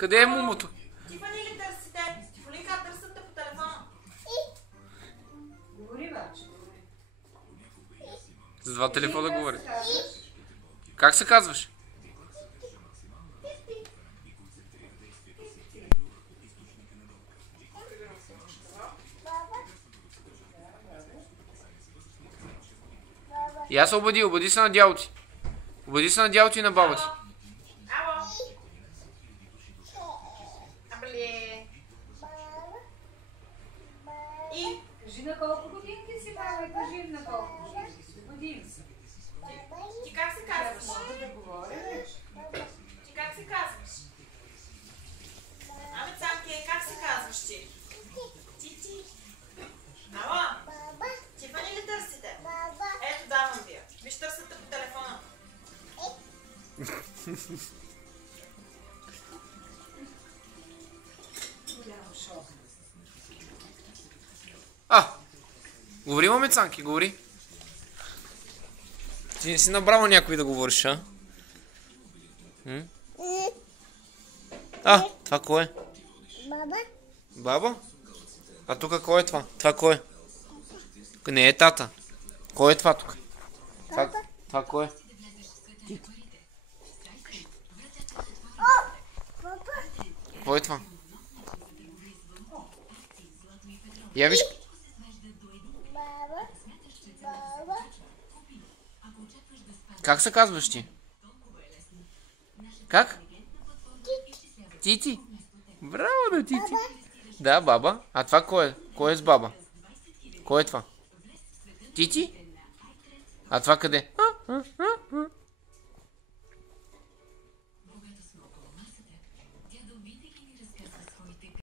Къде е мумото? Тифани ли търсите? Тифолинка, търсите по телефона. Говори, баче. С два телефона говори. Как се казваш? Я се обади се на дядо ти. Обади се на дядо ти и на баба ти. Ало. Абле. И? Кажи на колко годинки си, баба, кажи на колко годинки си. Годин си. Ти как се казваш? Мога да говоря, виж. Ти как се казваш? Абе, Цанке, как се казваш ти? Ти. Ало? Тифани ли търсите? Ето, давам ви я. Виж, търсите по телефона. Голям шок. Говори, маме Цанки, говори. Ти не си набрала някой да говориш, а? Това кой е? Баба. Баба? А тук кой е това? Това кой е? Не е тата. Кой е това тук? Това кой е? Баба. Кой е това? Я виж. Баба. Баба. Как се казваш ти? Как? Тити. Браво на Тити. Да, баба. А това кой е? Кой е с баба? Кой е това? Тити? А това къде?